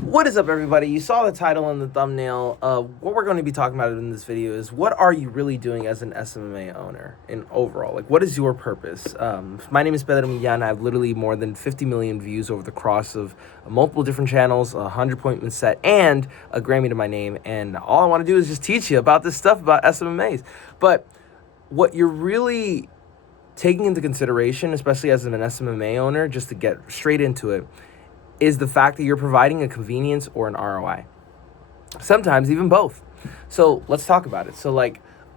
What is up, everybody? You saw the title and the thumbnail. What we're going to be talking about in this video is what are you really doing as an SMMA owner in overall? Like, what is your purpose? My name is Pedro Millán. I have literally more than 50 million views over the cross of multiple different channels, a 100-point set, and a Grammy to my name. And all I want to do is just teach you about this stuff about SMMAs. But what you're really taking into consideration, especially as an SMMA owner, just to get straight into it, is the fact that you're providing a convenience or an ROI. Sometimes even both. So let's talk about it. So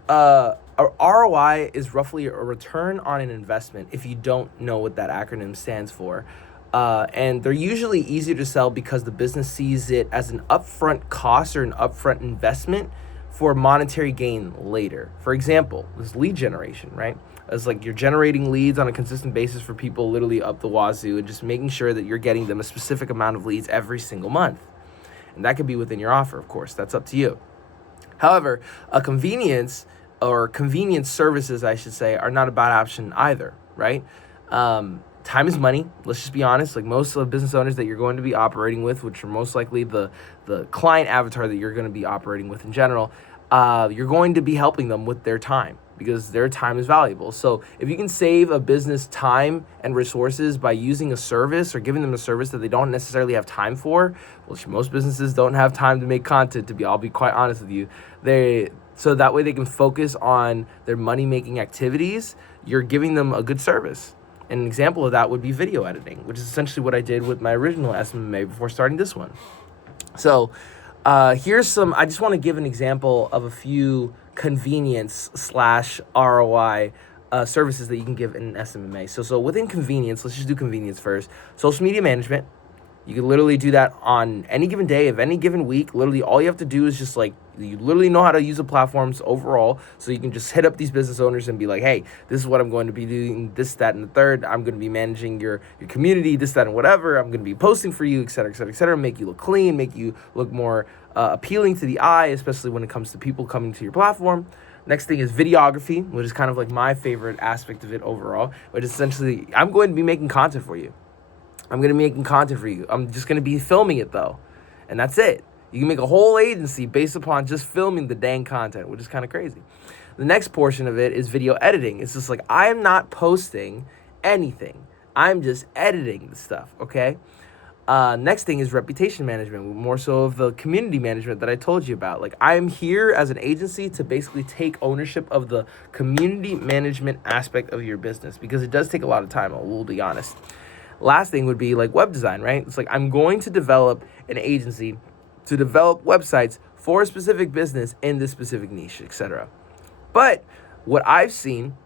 a ROI is roughly a return on an investment if you don't know what that acronym stands for. And they're usually easier to sell because the business sees it as an upfront cost or an upfront investment for monetary gain later. For example, this lead generation, right? It's like you're generating leads on a consistent basis for people literally up the wazoo and just making sure that you're getting them a specific amount of leads every single month. And that could be within your offer, of course. That's up to you. However, a convenience or convenience services, I should say, are not a bad option either, right? Time is money. Let's just be honest. Like most of the business owners that you're going to be operating with, which are most likely the client avatar that you're going to be operating with in general, you're going to be helping them with their time because their time is valuable. So if you can save a business time and resources by using a service or giving them a service that they don't necessarily have time for, which most businesses don't have time to make content, I'll be quite honest with you. So that way they can focus on their money-making activities, you're giving them a good service. And an example of that would be video editing, which is essentially what I did with my original SMMA before starting this one. So I just want to give an example of a few convenience / ROI services that you can give in an SMMA. So within convenience, let's just do convenience first. Social media management. You can literally do that on any given day of any given week. Literally, all you have to do is just you literally know how to use the platforms overall. So you can just hit up these business owners and be like, hey, this is what I'm going to be doing, this, that, and the third. I'm going to be managing your community, this, that, and whatever. I'm going to be posting for you, et cetera, et cetera, et cetera. Make you look clean, make you look more appealing to the eye, especially when it comes to people coming to your platform. Next thing is videography, which is kind of like my favorite aspect of it overall, which is essentially I'm going to be making content for you. I'm going to be making content for you. I'm just going to be filming it, though. And that's it. You can make a whole agency based upon just filming the dang content, which is kind of crazy. The next portion of it is video editing. It's just like I am not posting anything. I'm just editing the stuff, okay? Next thing is reputation management, more so of the community management that I told you about. Like I'm here as an agency to basically take ownership of the community management aspect of your business because it does take a lot of time, we'll be honest. Last thing would be like web design, right? It's like I'm going to develop an agency to develop websites for a specific business in this specific niche, etc. But what I've seen,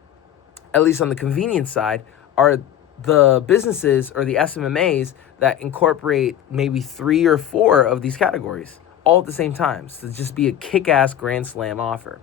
at least on the convenience side, are the businesses or the SMMAs that incorporate maybe 3 or 4 of these categories all at the same time. So just be a kick-ass grand slam offer.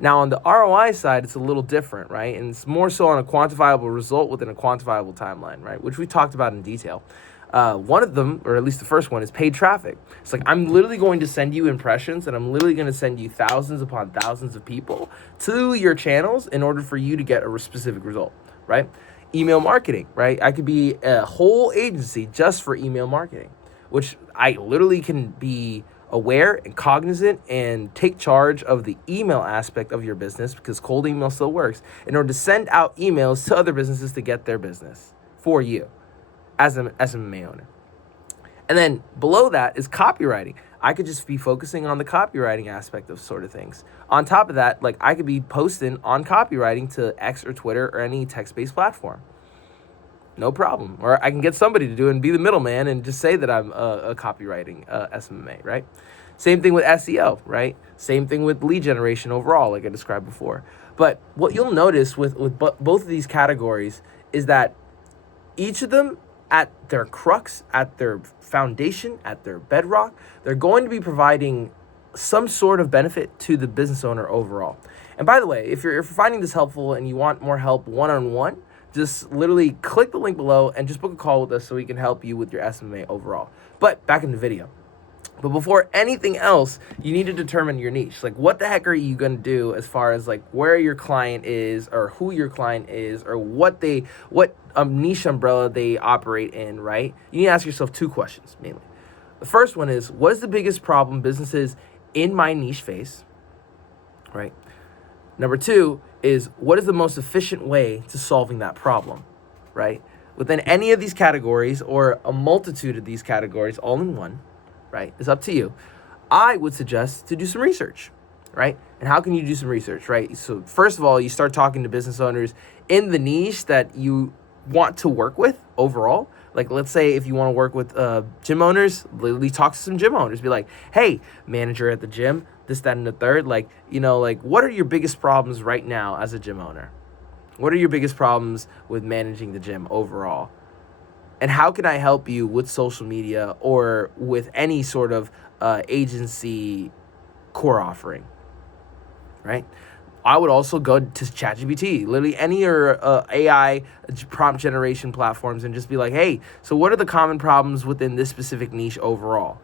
Now, on the ROI side, it's a little different, right? And it's more so on a quantifiable result within a quantifiable timeline, right? Which we talked about in detail. One of them, or at least the first one, is paid traffic. It's like I'm literally going to send you impressions and I'm literally going to send you thousands upon thousands of people to your channels in order for you to get a specific result, right? Email marketing, right? I could be a whole agency just for email marketing, which I literally can be aware and cognizant and take charge of the email aspect of your business because cold email still works in order to send out emails to other businesses to get their business for you as an SMMA owner. And then below that is copywriting. I could just be focusing on the copywriting aspect of sort of things. On top of that, like I could be posting on copywriting to X or Twitter or any text-based platform. No problem. Or I can get somebody to do it and be the middleman and just say that I'm a copywriting SMMA, right? Same thing with SEO, right? Same thing with lead generation overall, like I described before. But what you'll notice with both of these categories is that each of them at their crux, at their foundation, at their bedrock, they're going to be providing some sort of benefit to the business owner overall. And by the way, if you're finding this helpful and you want more help one-on-one, just literally click the link below and just book a call with us so we can help you with your SMMA overall. But back in the video. But before anything else, you need to determine your niche. Like, what the heck are you going to do as far as like where your client is or who your client is or what niche umbrella they operate in, right? You need to ask yourself 2 questions mainly. The first one is, what is the biggest problem businesses in my niche face, right? Number two is, what is the most efficient way to solving that problem, right? Within any of these categories or a multitude of these categories all in one, right? It's up to you. I would suggest to do some research, right? And how can you do some research, right? So first of all, you start talking to business owners in the niche that you want to work with overall. Like, let's say if you want to work with gym owners, literally talk to some gym owners. Be like, hey, manager at the gym, this, that, and the third. Like, what are your biggest problems right now as a gym owner? What are your biggest problems with managing the gym overall? And how can I help you with social media or with any sort of agency core offering, right? I would also go to ChatGPT, literally any or AI prompt generation platforms, and just be like, hey, so what are the common problems within this specific niche overall,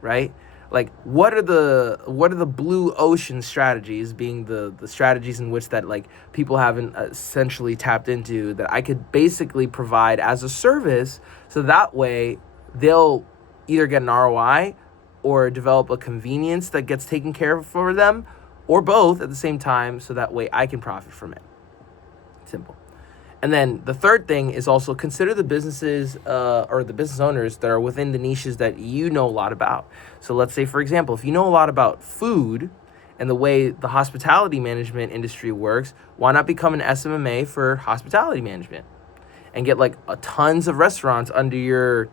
right? Like, what are the blue ocean strategies, being the strategies in which that like people haven't essentially tapped into, that I could basically provide as a service, so that way they'll either get an ROI or develop a convenience that gets taken care of for them, or both at the same time, so that way I can profit from it. Simple. And then the third thing is also consider the businesses or the business owners that are within the niches that you know a lot about. So let's say, for example, if you know a lot about food and the way the hospitality management industry works, why not become an SMMA for hospitality management and get like tons of restaurants under your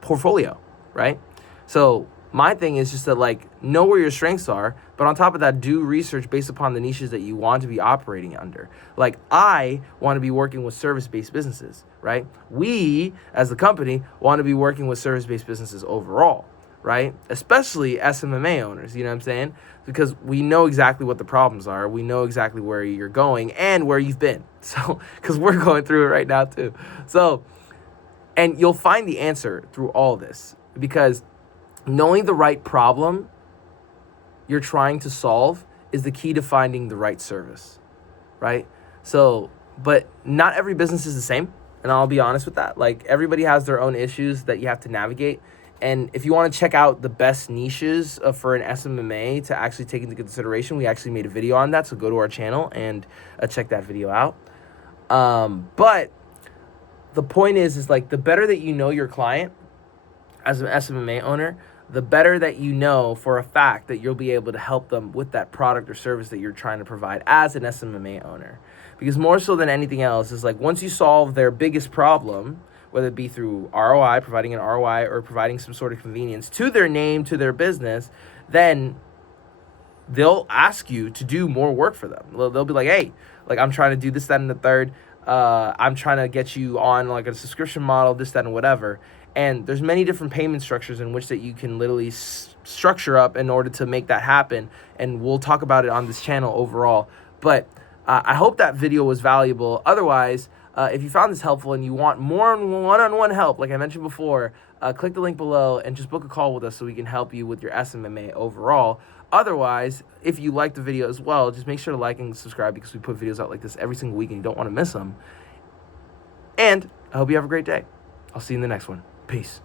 portfolio, right? So my thing is just to like know where your strengths are, but on top of that, do research based upon the niches that you want to be operating under. Like, I want to be working with service-based businesses, right? We, as the company, want to be working with service-based businesses overall, right? Especially SMMA owners, you know what I'm saying? Because we know exactly what the problems are. We know exactly where you're going and where you've been. So, because we're going through it right now too. So, and you'll find the answer through all this, because knowing the right problem you're trying to solve is the key to finding the right service, right? So, but not every business is the same, and I'll be honest with that. Like, everybody has their own issues that you have to navigate. And if you want to check out the best niches for an SMMA to actually take into consideration, we actually made a video on that, so go to our channel and check that video out. But the point is like, the better that you know your client as an SMMA owner, the better that you know for a fact that you'll be able to help them with that product or service that you're trying to provide as an SMMA owner. Because more so than anything else is like, once you solve their biggest problem, whether it be through ROI, providing an ROI, or providing some sort of convenience to their name, to their business, then they'll ask you to do more work for them. They'll be like, hey, like, I'm trying to do this, that, and the third. I'm trying to get you on like a subscription model, this, that, and whatever. And there's many different payment structures in which that you can literally structure up in order to make that happen. And we'll talk about it on this channel overall. But I hope that video was valuable. Otherwise, if you found this helpful and you want more one-on-one help, like I mentioned before, click the link below and just book a call with us so we can help you with your SMMA overall. Otherwise, if you like the video as well, just make sure to like and subscribe, because we put videos out like this every single week and you don't want to miss them. And I hope you have a great day. I'll see you in the next one. Peace.